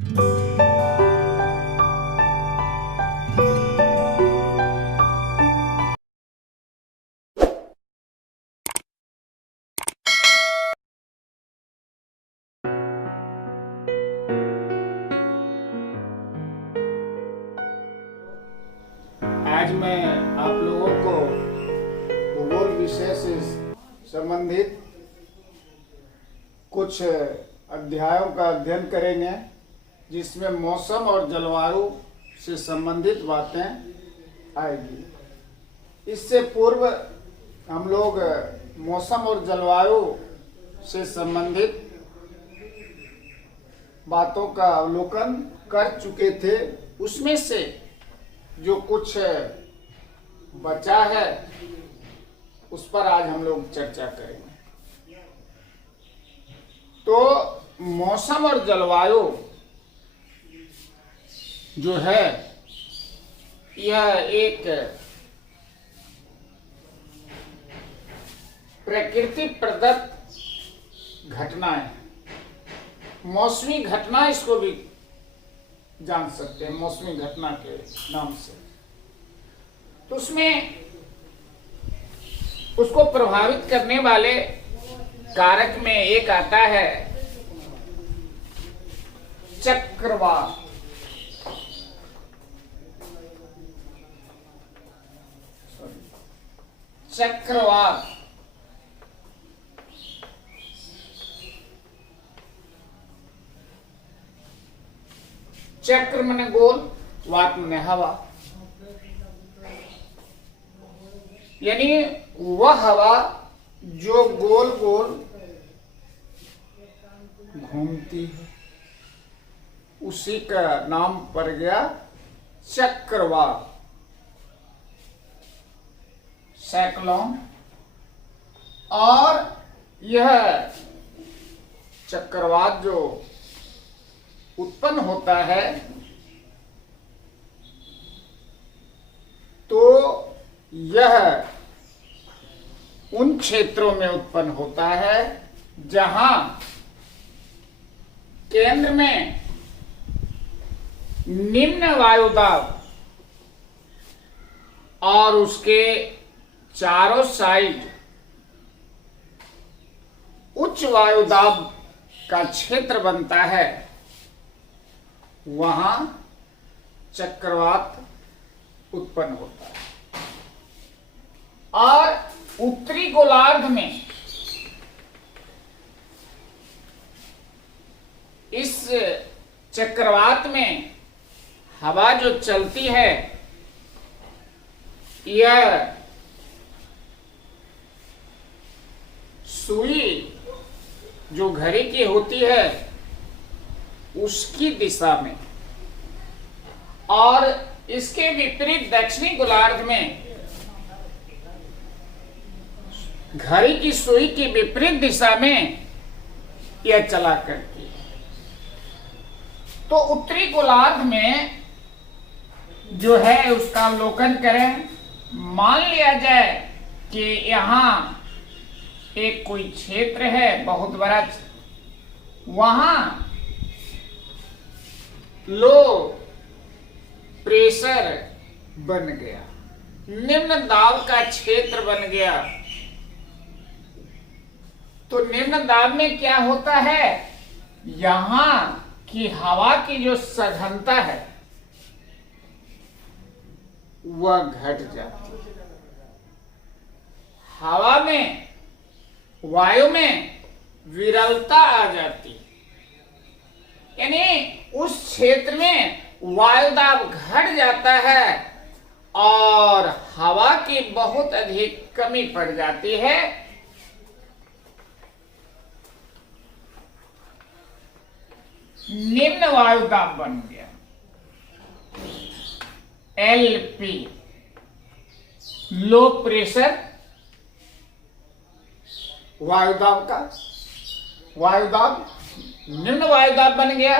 आज मैं आप लोगों को भूगोल विषय से संबंधित कुछ अध्यायों का अध्ययन करेंगे, जिसमें मौसम और जलवायु से संबंधित बातें आएगी। इससे पूर्व हम लोग मौसम और जलवायु से संबंधित बातों का अवलोकन कर चुके थे। उसमें से जो कुछ बचा है उस पर आज हम लोग चर्चा करेंगे। तो मौसम और जलवायु जो है यह एक प्रकृति प्रदत्त घटना है। मौसमी घटना इसको भी जान सकते हैं, मौसमी घटना के नाम से। तो उसमें उसको प्रभावित करने वाले कारक में एक आता है चक्रवात। चक्रवात चक्र मने गोल, वात मने हवा, यानी वह हवा जो गोल गोल घूमती है, उसी का नाम पड़ गया चक्रवात, साइक्लोन। और यह चक्रवात जो उत्पन्न होता है तो यह उन क्षेत्रों में उत्पन्न होता है जहां केंद्र में निम्न वायुदाब और उसके चारों साइड उच्च वायुदाब का क्षेत्र बनता है, वहां चक्रवात उत्पन्न होता है। और उत्तरी गोलार्ध में इस चक्रवात में हवा जो चलती है यह सुई जो घड़ी की होती है उसकी दिशा में, और इसके विपरीत दक्षिणी गोलार्ध में घड़ी की सुई की विपरीत दिशा में यह चला करती है। तो उत्तरी गोलार्ध में जो है उसका अवलोकन करें। मान लिया जाए कि यहां एक कोई क्षेत्र है बहुत बड़ा, वहां लो प्रेशर बन गया, निम्न दाब का क्षेत्र बन गया। तो निम्न दाब में क्या होता है, यहां की हवा की जो सघनता है वह घट जाती है। हवा में, वायु में विरलता आ जाती है, यानी उस क्षेत्र में वायुदाब घट जाता है और हवा की बहुत अधिक कमी पड़ जाती है। निम्न वायुदाब बन गया LP, लो प्रेशर वायुदाब का वायुदाब निम्न वायुदाब बन गया।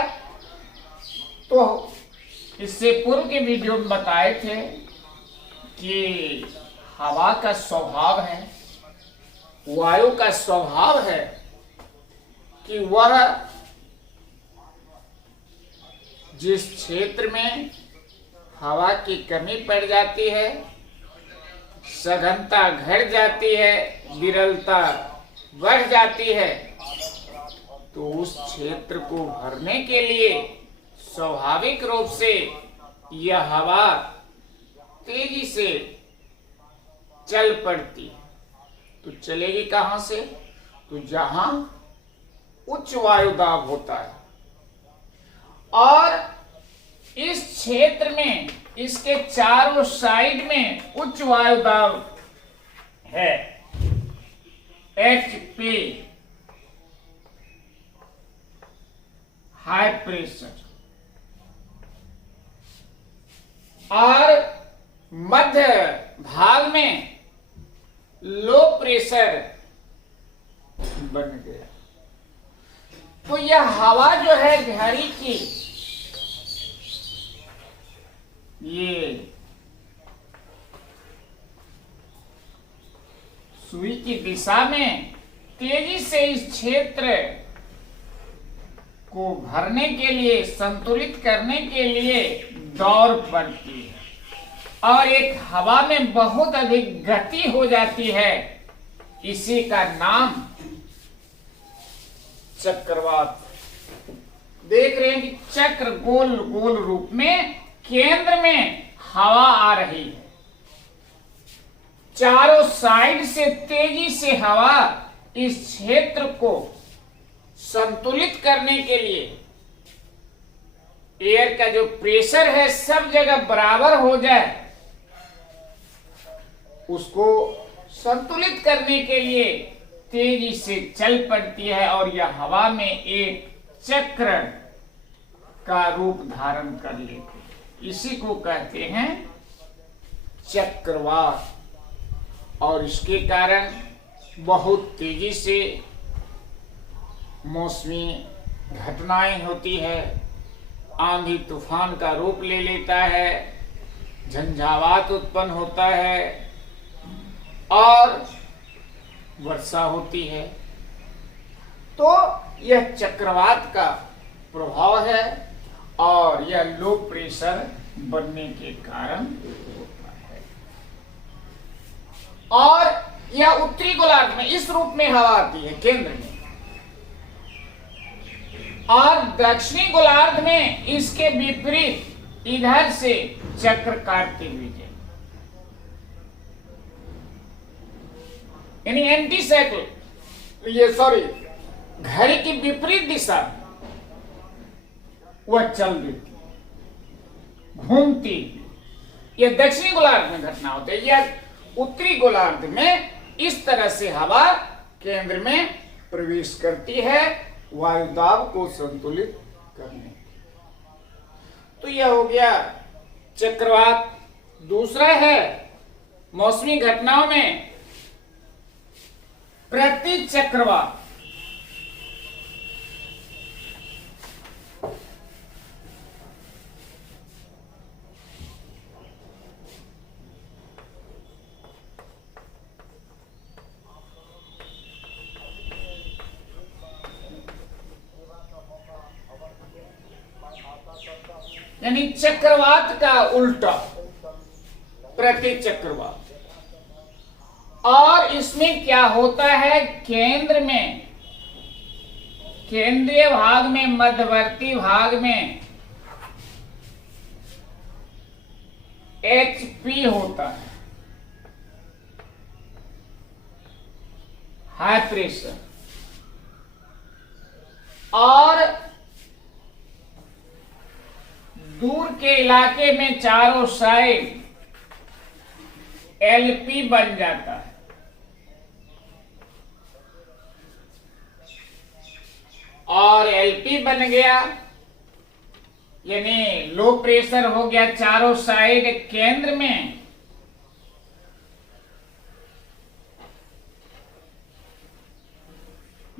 तो इससे पूर्व के वीडियो में बताए थे कि हवा का स्वभाव है, वायु का स्वभाव है कि वह जिस क्षेत्र में हवा की कमी पड़ जाती है, सघनता घट जाती है, विरलता बढ़ जाती है, तो उस क्षेत्र को भरने के लिए स्वाभाविक रूप से यह हवा तेजी से चल पड़ती है। तो चलेगी कहां से? तो जहां उच्च वायु दाब होता है, और इस क्षेत्र में इसके चारों साइड में उच्च वायु दाब है, HP, हाई प्रेशर, और मध्य भाग में लो प्रेशर बन गया। तो यह हवा जो है घड़ी की, ये सुई की दिशा में तेजी से इस क्षेत्र को भरने के लिए, संतुलित करने के लिए दौड़ पड़ती है, और एक हवा में बहुत अधिक गति हो जाती है। इसी का नाम चक्रवात। देख रहे हैं कि चक्र गोल गोल रूप में केंद्र में हवा आ रही है, चारों साइड से तेजी से हवा इस क्षेत्र को संतुलित करने के लिए, एयर का जो प्रेशर है सब जगह बराबर हो जाए, उसको संतुलित करने के लिए तेजी से चल पड़ती है, और यह हवा में एक चक्र का रूप धारण कर लेती है। इसी को कहते हैं चक्रवात। और इसके कारण बहुत तेजी से मौसमी घटनाएं होती है, आंधी तूफान का रूप ले लेता है, झंझावात उत्पन्न होता है, और वर्षा होती है। तो यह चक्रवात का प्रभाव है, और यह लो प्रेशर बनने के कारण होता है। और यह उत्तरी गोलार्ध में इस रूप में हवा आती है केंद्र में, और दक्षिणी गोलार्ध में इसके विपरीत इधर से चक्र काटते हुए जाए, यानी एंटी साइकिल, ये सॉरी घड़ी की विपरीत दिशा वह चल देती, घूमती। यह दक्षिणी गोलार्ध में घटना होती है। यह उत्तरी गोलार्ध में इस तरह से हवा केंद्र में प्रवेश करती है, वायुदाब को संतुलित करने। तो यह हो गया चक्रवात। दूसरा है मौसमी घटनाओं में प्रति चक्रवात। यानी चक्रवात का उल्टा प्रति चक्रवात। और इसमें क्या होता है, केंद्र में, केंद्रीय भाग में, मध्यवर्ती भाग में HP होता है, हाई प्रेशर, और दूर के इलाके में चारों साइड LP बन जाता है। और LP बन गया यानी लो प्रेशर हो गया चारों साइड, केंद्र में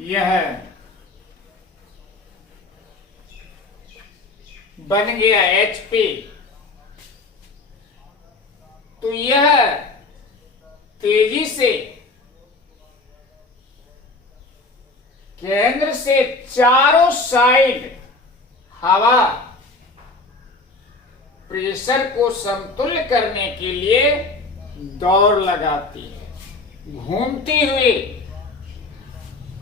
यह बन गया HP। तो यह तेजी से केंद्र से चारों साइड हवा प्रेशर को समतुल्य करने के लिए दौड़ लगाती है घूमती हुई,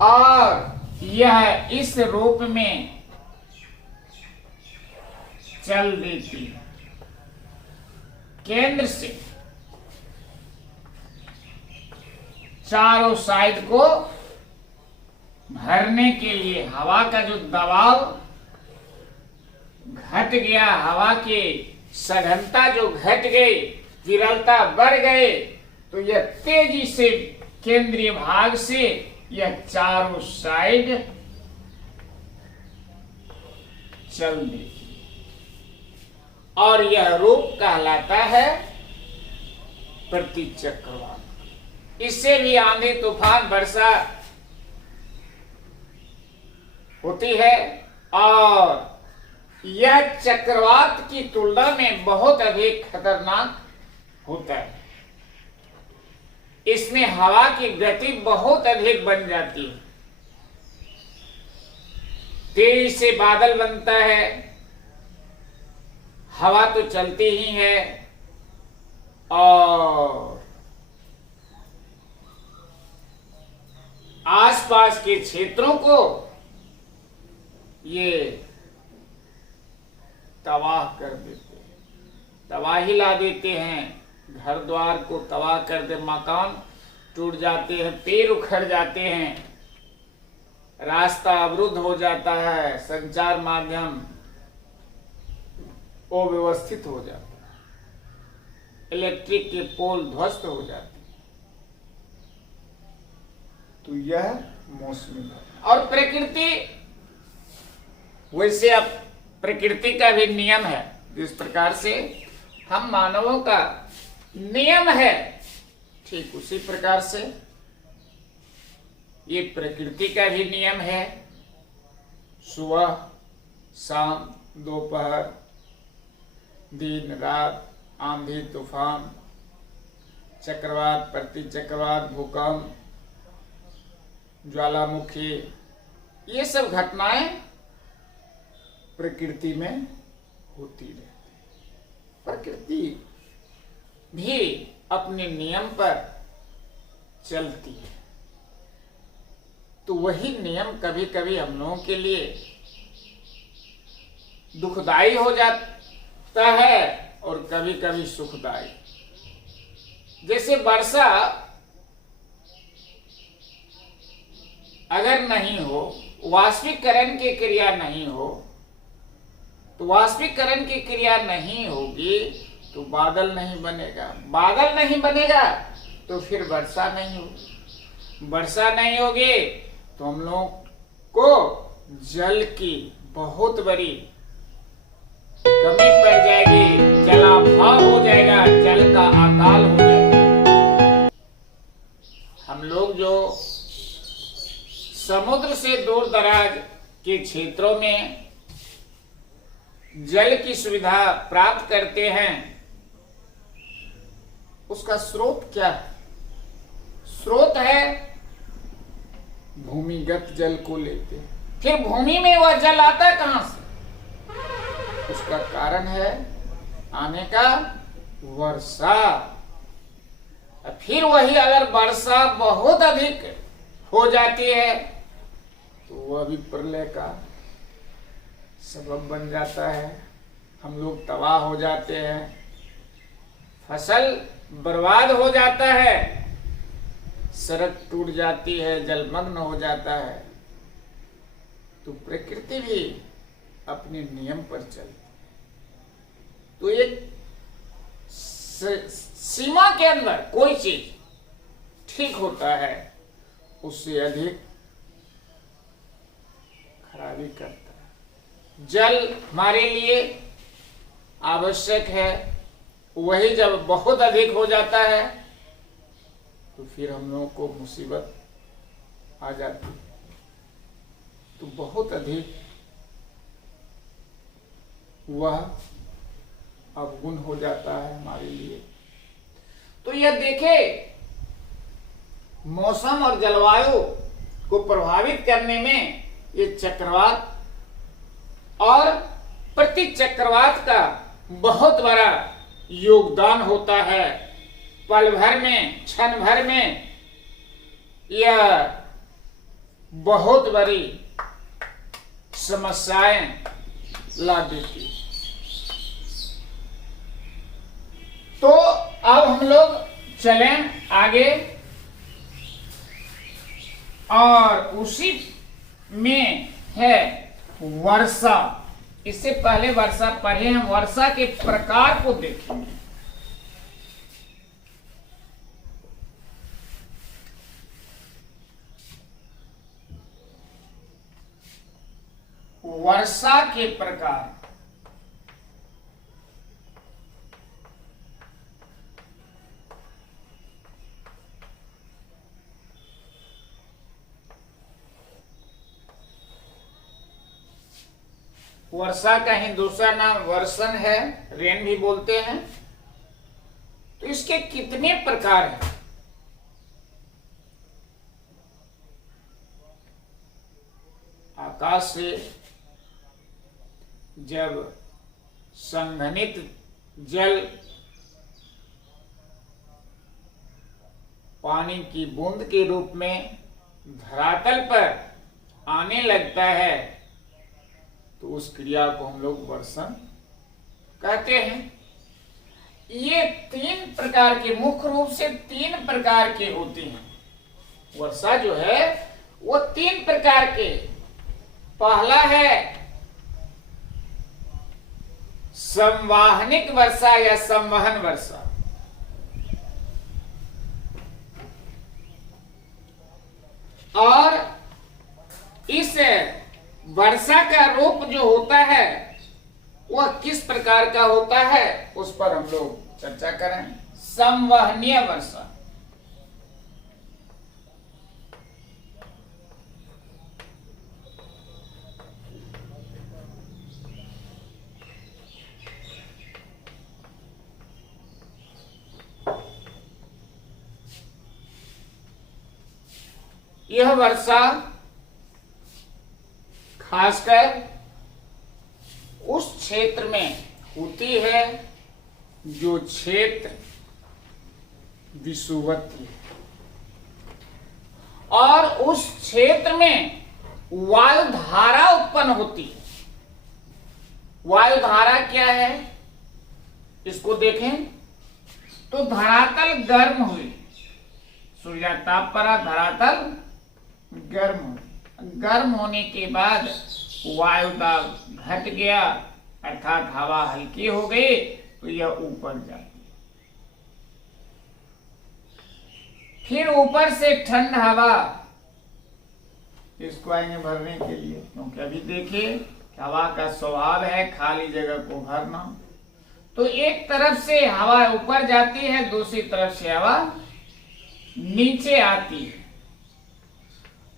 और यह इस रूप में चल देती है। केंद्र से चारों साइड को भरने के लिए हवा का जो दबाव घट गया, हवा की सघनता जो घट गई, विरलता बढ़ गई, तो यह तेजी से केंद्रीय भाग से यह चारों साइड चल देती और यह रूप कहलाता है प्रतिचक्रवात। इससे भी आंधी तूफान वर्षा होती है, और यह चक्रवात की तुलना में बहुत अधिक खतरनाक होता है। इसमें हवा की गति बहुत अधिक बन जाती है, तेजी से बादल बनता है, हवा तो चलती ही है, और आसपास के क्षेत्रों को ये तबाह कर देते हैं, तबाही ला देते हैं। घर द्वार को तबाह कर दे, मकान टूट जाते हैं, पेड़ उखड़ जाते हैं, रास्ता अवरुद्ध हो जाता है, संचार माध्यम अव्यवस्थित हो जाता है, इलेक्ट्रिक के पोल ध्वस्त हो जाते हैं। तो यह मौसमी और प्रकृति, वैसे अब प्रकृति का भी नियम है, जिस प्रकार से हम मानवों का नियम है, ठीक उसी प्रकार से ये प्रकृति का भी नियम है। सुबह शाम दोपहर दिन रात, आंधी तूफान, चक्रवात प्रतिचक्रवात, भूकंप, ज्वालामुखी, ये सब घटनाएं प्रकृति में होती रहती है। प्रकृति भी अपने नियम पर चलती है, तो वही नियम कभी कभी हम लोगों के लिए दुखदाई हो जाता है और कभी कभी सुखदाई। जैसे वर्षा अगर नहीं हो, वाष्पीकरण की क्रिया नहीं हो, तो वाष्पीकरण की क्रिया नहीं होगी तो बादल नहीं बनेगा, बादल नहीं बनेगा तो फिर वर्षा नहीं होगी, वर्षा नहीं होगी तो हम लोग को जल की बहुत बड़ी कमी पड़ जाएगी, जलाभाव हो जाएगा, जल का अकाल हो जाएगा। हम लोग जो समुद्र से दूर दराज के क्षेत्रों में जल की सुविधा प्राप्त करते हैं, उसका स्रोत क्या है? स्रोत है भूमिगत जल को लेते हैं। फिर भूमि में वह जल आता कहां से? उसका कारण है आने का वर्षा। फिर वही अगर वर्षा बहुत अधिक हो जाती है तो वह भी प्रलय का सबब बन जाता है, हम लोग तबाह हो जाते हैं, फसल बर्बाद हो जाता है, सड़क टूट जाती है, जलमग्न हो जाता है। तो प्रकृति भी अपने नियम पर चलती है। तो एक सीमा के अंदर कोई चीज ठीक होता है, उससे अधिक खराबी करता है। जल हमारे लिए आवश्यक है, वही जब बहुत अधिक हो जाता है तो फिर हम लोगों को मुसीबत आ जाती है। तो बहुत अधिक वह अवगुण हो जाता है हमारे लिए। तो यह देखे, मौसम और जलवायु को प्रभावित करने में ये चक्रवात और प्रतिचक्रवात का बहुत बड़ा योगदान होता है। पल भर में, क्षण भर में यह बहुत बड़ी समस्याएं ला देती। तो अब हम लोग चलें आगे और उसी में है वर्षा। इससे पहले वर्षा पढ़े, हम वर्षा के प्रकार को देखेंगे। वर्षा के प्रकार। वर्षा का ही दूसरा नाम वर्षण है, रेन भी बोलते हैं। तो इसके कितने प्रकार हैं? आकाश से जब संघनित जल पानी की बूंद के रूप में धरातल पर आने लगता है तो उस क्रिया को हम लोग वर्षण कहते हैं। ये तीन प्रकार के, मुख्य रूप से तीन प्रकार के होते हैं। वर्षा जो है वो तीन प्रकार के। पहला है संवाहनिक वर्षा या संवहन वर्षा। और इस वर्षा का रूप जो होता है वह किस प्रकार का होता है उस पर हम लोग चर्चा करें। संवहनीय वर्षा। यह वर्षा खासकर उस क्षेत्र में होती है जो क्षेत्र विषुवत है और उस क्षेत्र में वायु धारा उत्पन्न होती है। वायु धारा क्या है इसको देखें तो धरातल गर्म हुई, सूर्याताप पड़ा, धरातल गर्म हुई। गर्म होने के बाद वायु दाब घट गया अर्थात हवा हल्की हो गई तो यह ऊपर जाती है। फिर ऊपर से ठंड हवा इसको आएंगे भरने के लिए, क्योंकि अभी देखिए हवा का स्वभाव है खाली जगह को भरना। तो एक तरफ से हवा ऊपर जाती है, दूसरी तरफ से हवा नीचे आती है।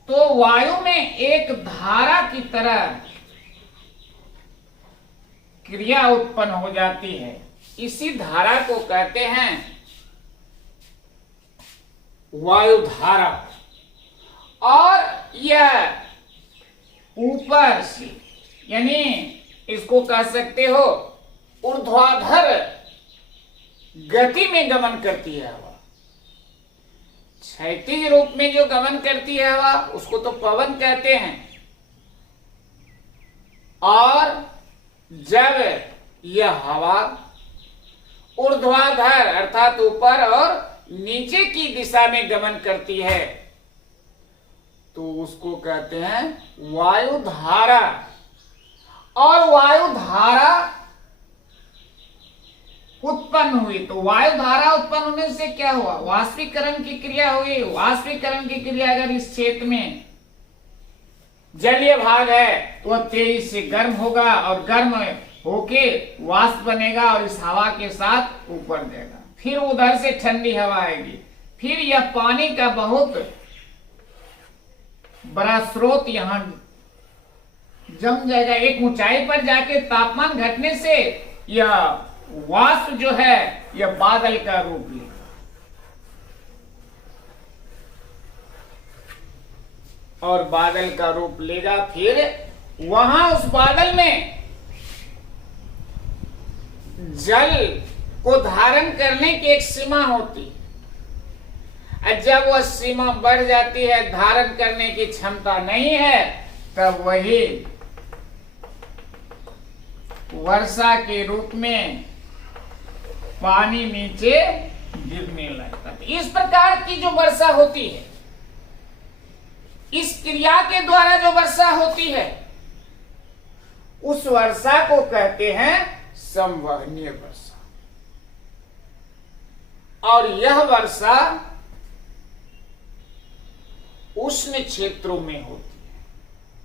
तो वायु में एक धारा की तरह क्रिया उत्पन्न हो जाती है। इसी धारा को कहते हैं वायु धारा। और यह ऊपर से यानी इसको कह सकते हो ऊर्ध्वाधर गति में गमन करती है हवा। क्षैतिज रूप में जो गमन करती है हवा उसको तो पवन कहते हैं। और जब यह हवा ऊर्ध्वाधर अर्थात ऊपर और नीचे की दिशा में गमन करती है तो उसको कहते हैं वायु धारा। और वायु धारा उत्पन्न हुई तो वायु धारा उत्पन्न होने से क्या हुआ, वाष्पीकरण की क्रिया हुई। वाष्पीकरण की क्रिया अगर इस क्षेत्र में जलीय भाग है तो वह तेजी से गर्म होगा और गर्म होके वाष्प बनेगा और इस हवा के साथ ऊपर जाएगा। फिर उधर से ठंडी हवा आएगी, फिर यह पानी का बहुत बड़ा स्रोत यहां जम जाएगा। एक ऊंचाई पर जाके तापमान घटने से यह वाष्प जो है यह बादल का रूप लेगा। और बादल का रूप लेगा, फिर वहां उस बादल में जल को धारण करने की एक सीमा होती है। जब वह सीमा बढ़ जाती है, धारण करने की क्षमता नहीं है, तब वही वर्षा के रूप में पानी नीचे गिरने लगता है। इस प्रकार की जो वर्षा होती है, इस क्रिया के द्वारा जो वर्षा होती है, उस वर्षा को कहते हैं संवहनीय वर्षा। और यह वर्षा उष्ण क्षेत्रों में होती है,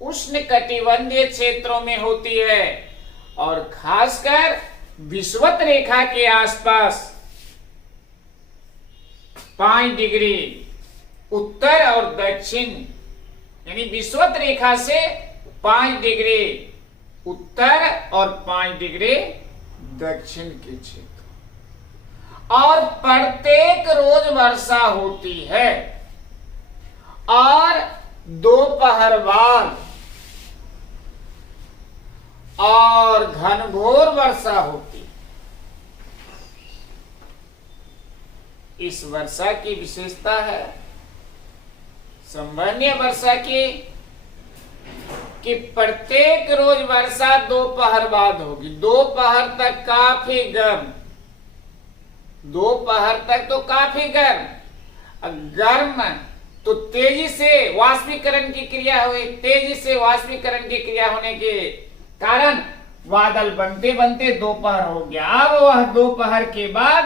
उष्ण कटिबंधीय क्षेत्रों में होती है, और खासकर विषुवत रेखा के आसपास 5 डिग्री उत्तर और दक्षिण, यानी विषुवत रेखा से 5 डिग्री उत्तर और 5 डिग्री दक्षिण के क्षेत्र, और प्रत्येक रोज वर्षा होती है, और दोपहर बाद और घनघोर वर्षा होती है। इस वर्षा की विशेषता है संवहनीय वर्षा की, कि प्रत्येक रोज वर्षा दोपहर बाद होगी। दोपहर तक काफी गर्म, दोपहर तक तो काफी गर्म तो तेजी से वाष्पीकरण की क्रिया हुई, तेजी से वाष्पीकरण की क्रिया होने के कारण बादल बनते बनते दोपहर हो गया। अब वह दोपहर के बाद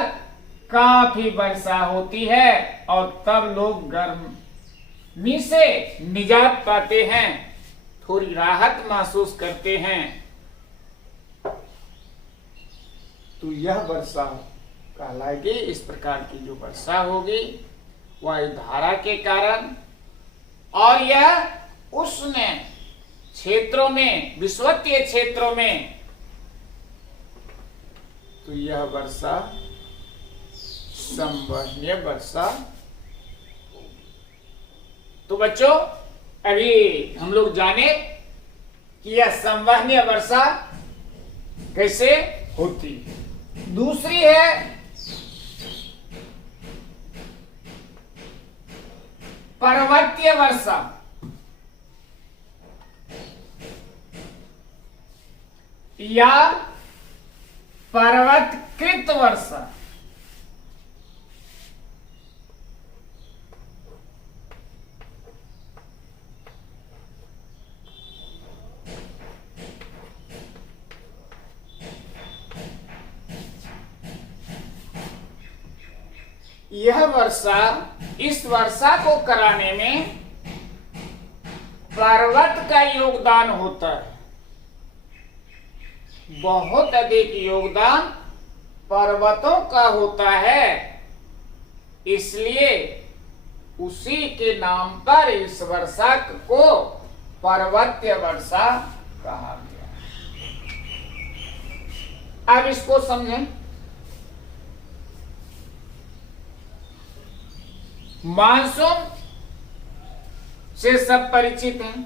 काफी वर्षा होती है, और तब लोग गर्मी से निजात पाते हैं, थोड़ी राहत महसूस करते हैं। तो यह वर्षा कहलाएगी। इस प्रकार की जो वर्षा होगी वायु धारा के कारण, और यह उष्ण क्षेत्रों में, विषुवतीय क्षेत्रों में, तो यह वर्षा संवहनीय वर्षा। तो बच्चों, अभी हम लोग जाने कि यह संवहनीय वर्षा कैसे होती है। दूसरी है पर्वतीय वर्षा, या पर्वतकृत वर्षा। यह वर्षा, इस वर्षा को कराने में पर्वत का योगदान होता है। बहुत अधिक योगदान पर्वतों का होता है, इसलिए उसी के नाम पर इस वर्षा को पर्वतीय वर्षा कहा गया। अब इसको समझें। मानसून से सब परिचित हैं।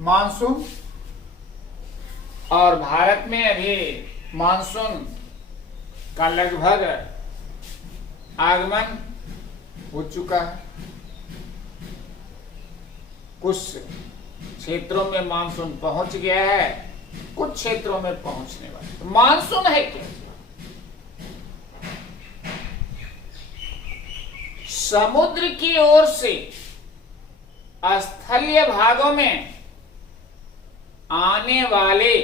मानसून, और भारत में अभी मानसून का लगभग आगमन हो चुका है। कुछ क्षेत्रों में मानसून पहुंच गया है, कुछ क्षेत्रों में पहुंचने वाला। तो मानसून है क्या? समुद्र की ओर से स्थलीय भागों में आने वाले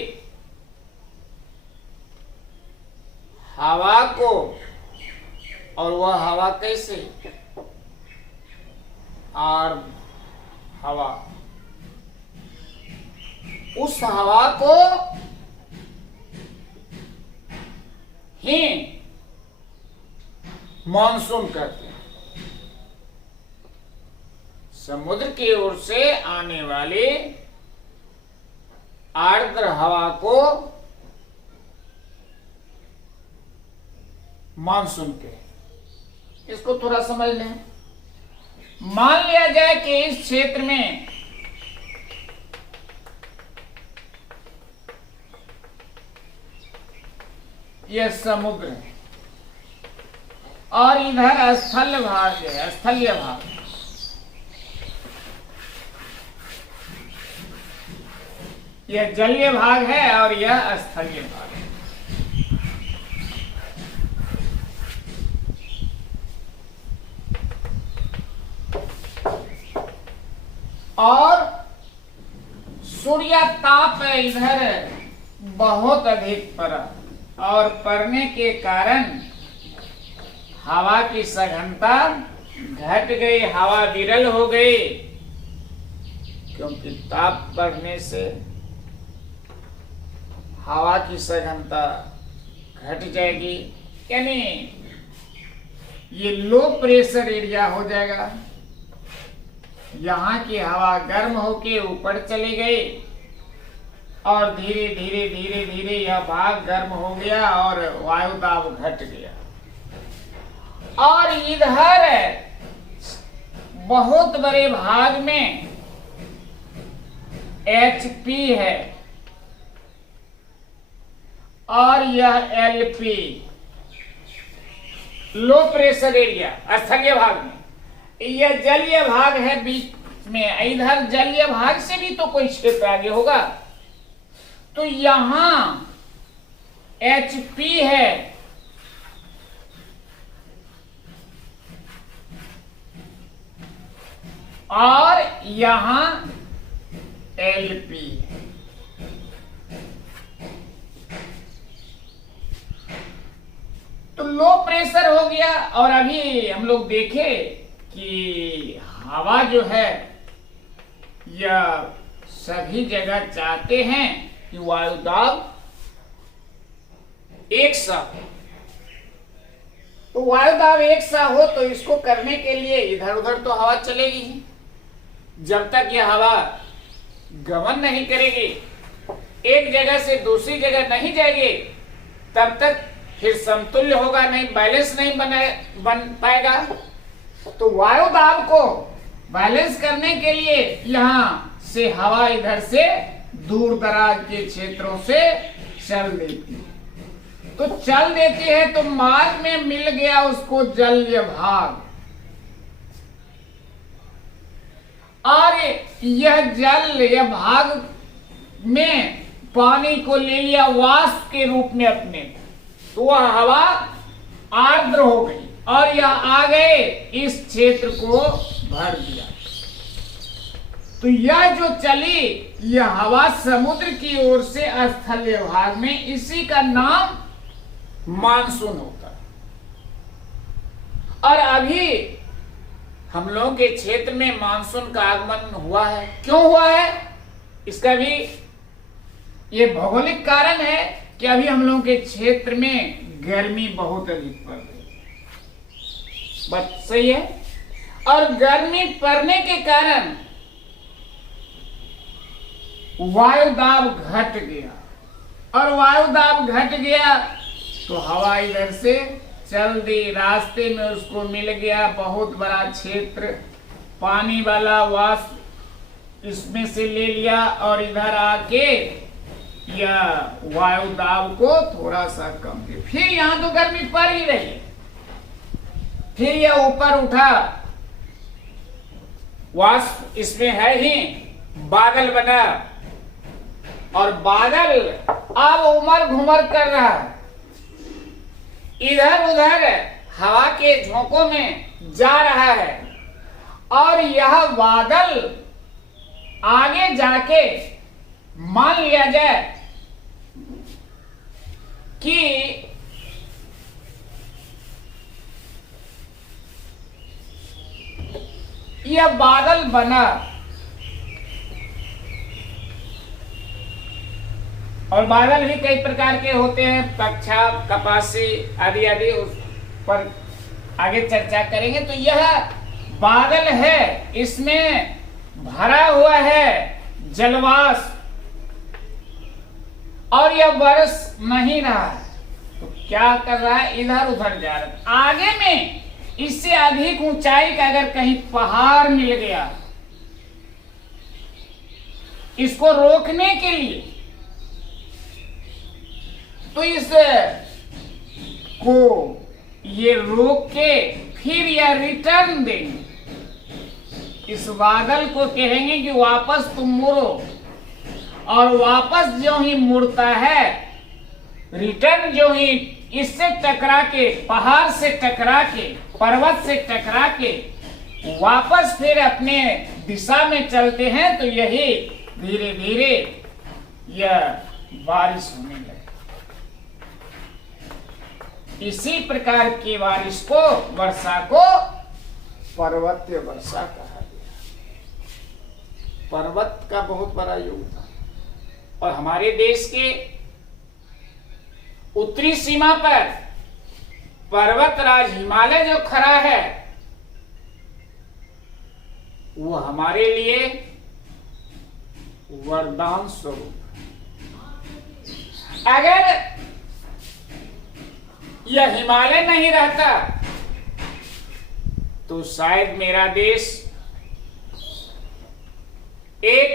हवा को, और वह हवा कैसे? आर्द्र हवा। उस हवा को ही मानसून कहते हैं। समुद्र की ओर से आने वाली आर्द्र हवा को मानसून के। इसको थोड़ा समझ लें। मान लिया जाए कि इस क्षेत्र में यह समुद्र है, और इधर स्थल भाग है, स्थलीय भाग। यह जलीय भाग है और यह स्थलीय भाग है। और सूर्य ताप इधर बहुत अधिक पड़ा, और पड़ने के कारण हवा की सघनता घट गई, हवा विरल हो गई, क्योंकि ताप बढ़ने से हवा की सघनता घट जाएगी, यानी ये लो प्रेशर एरिया हो जाएगा। यहाँ की हवा गर्म होके ऊपर चली गई, और धीरे धीरे धीरे धीरे यह भाग गर्म हो गया और वायु दाब घट गया। और इधर बहुत बड़े भाग में HP है, और यह LP, लो प्रेशर एरिया स्थलीय भाग में। यह जलीय भाग है बीच में, इधर जलीय भाग से भी तो कोई क्षेत्र आगे होगा, तो यहां HP है, और यहां LP है। तो लो प्रेशर हो गया। और अभी हम लोग देखे कि हवा जो है यह सभी जगह चाहते हैं कि वायु दाब एक सा हो। तो वायु दाब एक सा हो तो इसको करने के लिए इधर उधर तो हवा चलेगी ही। जब तक यह हवा गमन नहीं करेगी, एक जगह से दूसरी जगह नहीं जाएगी, तब तक फिर समतुल्य होगा नहीं, बैलेंस नहीं बन पाएगा। तो वायु दाब को बैलेंस करने के लिए यहां से हवा इधर से दूर दराज के क्षेत्रों से चल देती है। तो चल देती है तो मार्ग में मिल गया उसको जलीय भाग, और यह जलीय भाग में पानी को ले लिया वाष्प के रूप में अपने, तो वह हवा आर्द्र हो गई और यह आ गए इस क्षेत्र को भर दिया। तो यह जो चली यह हवा समुद्र की ओर से स्थलीय भाग में, इसी का नाम मानसून होता है। और अभी हम लोगों के क्षेत्र में मानसून का आगमन हुआ है। क्यों हुआ है? इसका भी ये भौगोलिक कारण है कि अभी हम लोगों के क्षेत्र में गर्मी बहुत अधिक पड़ रही है। बात सही है। और गर्मी पड़ने के कारण वायु दाब घट गया, और वायु दाब घट गया तो हवा इधर से चल दी, रास्ते में उसको मिल गया बहुत बड़ा क्षेत्र, पानी वाला वाष्प इसमें से ले लिया, और इधर आके यह वायु दाब को थोड़ा सा कम किया। फिर यहां तो गर्मी पड़ ही रही है, फिर यह ऊपर उठा, वाष्प इसमें है ही, बादल बना, और बादल अब उमड़ घुमड़ कर रहा है, इधर उधर हवा के झोंकों में जा रहा है। और यह बादल आगे जाके मान लिया जाए कि यह बादल बना, और बादल भी कई प्रकार के होते हैं, कक्षा, कपासी आदि आदि, उस पर आगे चर्चा करेंगे। तो यह बादल है, इसमें भरा हुआ है जलवाष्प, और यह बरस नहीं रहा है, तो क्या कर रहा है? इधर उधर जा रहा है। आगे में इससे अधिक ऊंचाई का अगर कहीं पहाड़ मिल गया, इसको रोकने के लिए, तो इस को ये रोक के फिर यह रिटर्न देंगे। इस बादल को कहेंगे कि वापस तुम मुड़ो, और वापस जो ही मुड़ता है, रिटर्न जो ही इससे टकरा के, पहाड़ से टकरा के, पर्वत से टकरा के वापस फिर अपने दिशा में चलते हैं, तो यही धीरे धीरे यह बारिश होने लगे। इसी प्रकार की बारिश को, वर्षा को पर्वतीय वर्षा कहा गया। पर्वत का बहुत बड़ा योगदान। और हमारे देश के उत्तरी सीमा पर पर्वतराज हिमालय जो खड़ा है, वो हमारे लिए वरदान स्वरूप। अगर यह हिमालय नहीं रहता तो शायद मेरा देश एक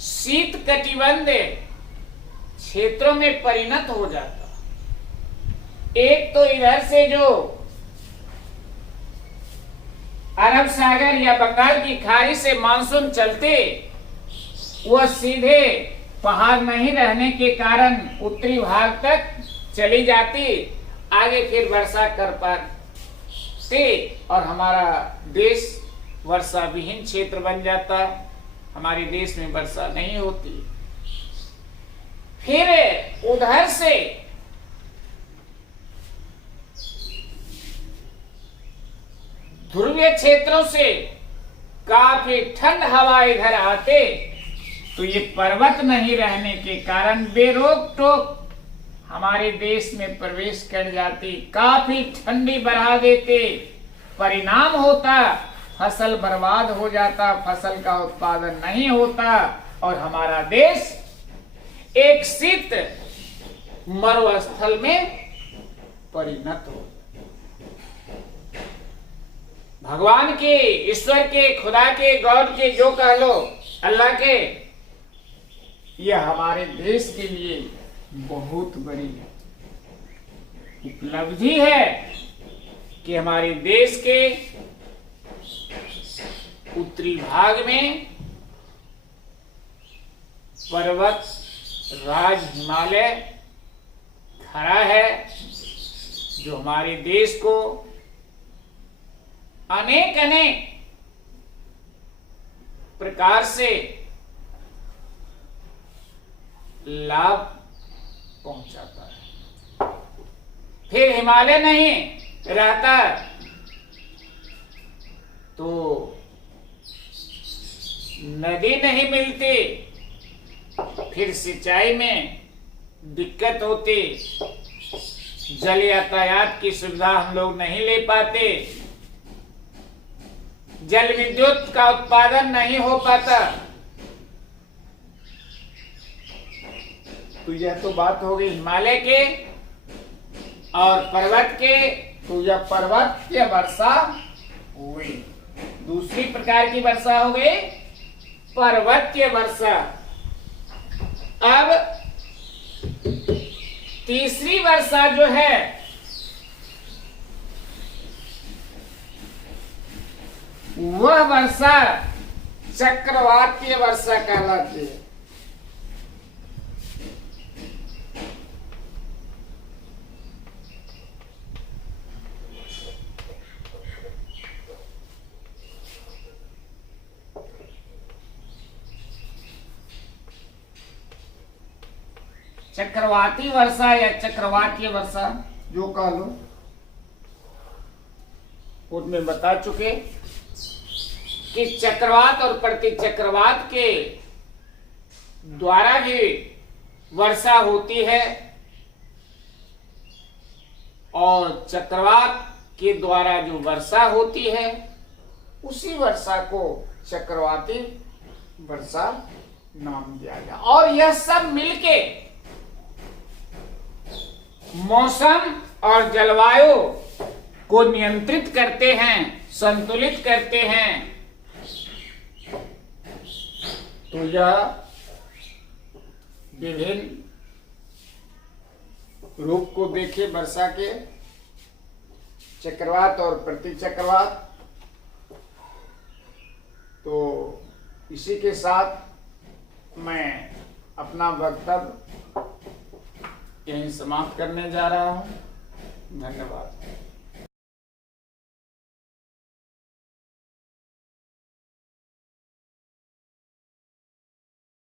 शीत कटिबंधीय क्षेत्रों में परिणत हो जाता। एक तो इधर से जो अरब सागर या बंगाल की खाड़ी से मानसून चलते, वह सीधे पहाड़ नहीं रहने के कारण उत्तरी भाग तक चली जाती, आगे फिर वर्षा कर पाते और हमारा देश वर्षा विहीन क्षेत्र बन जाता। हमारे देश में वर्षा नहीं होती। फिर उधर से ध्रुवीय क्षेत्रों से काफी ठंड हवा इधर आते, तो ये पर्वत नहीं रहने के कारण बेरोक टोक हमारे देश में प्रवेश कर जाती, काफी ठंडी बढ़ा देते। परिणाम होता, फसल बर्बाद हो जाता, फसल का उत्पादन नहीं होता और हमारा देश एक शीत मरुस्थल में परिणत हो। भगवान के, ईश्वर के, खुदा के, गॉड के, जो कह लो, अल्लाह के, यह हमारे देश के लिए बहुत बड़ी उपलब्धि है कि हमारे देश के उत्तरी भाग में पर्वत राज हिमालय खड़ा है, जो हमारे देश को अनेक अनेक प्रकार से लाभ पहुंचाता है। फिर हिमालय नहीं रहता तो नदी नहीं मिलती, फिर सिंचाई में दिक्कत होती, जल यातायात की सुविधा हम लोग नहीं ले पाते, जल विद्युत का उत्पादन नहीं हो पाता। तो यह तो बात हो गई हिमालय के और पर्वत के। तो यह पर्वतीय वर्षा हुई। दूसरी प्रकार की वर्षा हो गई पर्वतीय वर्षा। अब तीसरी वर्षा जो है वह वर्षा चक्रवातीय वर्षा कहलाती है। चक्रवाती वर्षा या चक्रवातीय वर्षा जो कह लो, उसमें बता चुके कि चक्रवात और प्रति चक्रवात के द्वारा भी वर्षा होती है और चक्रवात के द्वारा जो वर्षा होती है उसी वर्षा को चक्रवाती वर्षा नाम दिया गया। और यह सब मिलके मौसम और जलवायु को नियंत्रित करते हैं, संतुलित करते हैं। तो यह विभिन्न रूप को देखिए वर्षा के, चक्रवात और प्रति चक्रवात। तो इसी के साथ मैं अपना वक्तव्य यहीं समाप्त करने जा रहा हूं। धन्यवाद।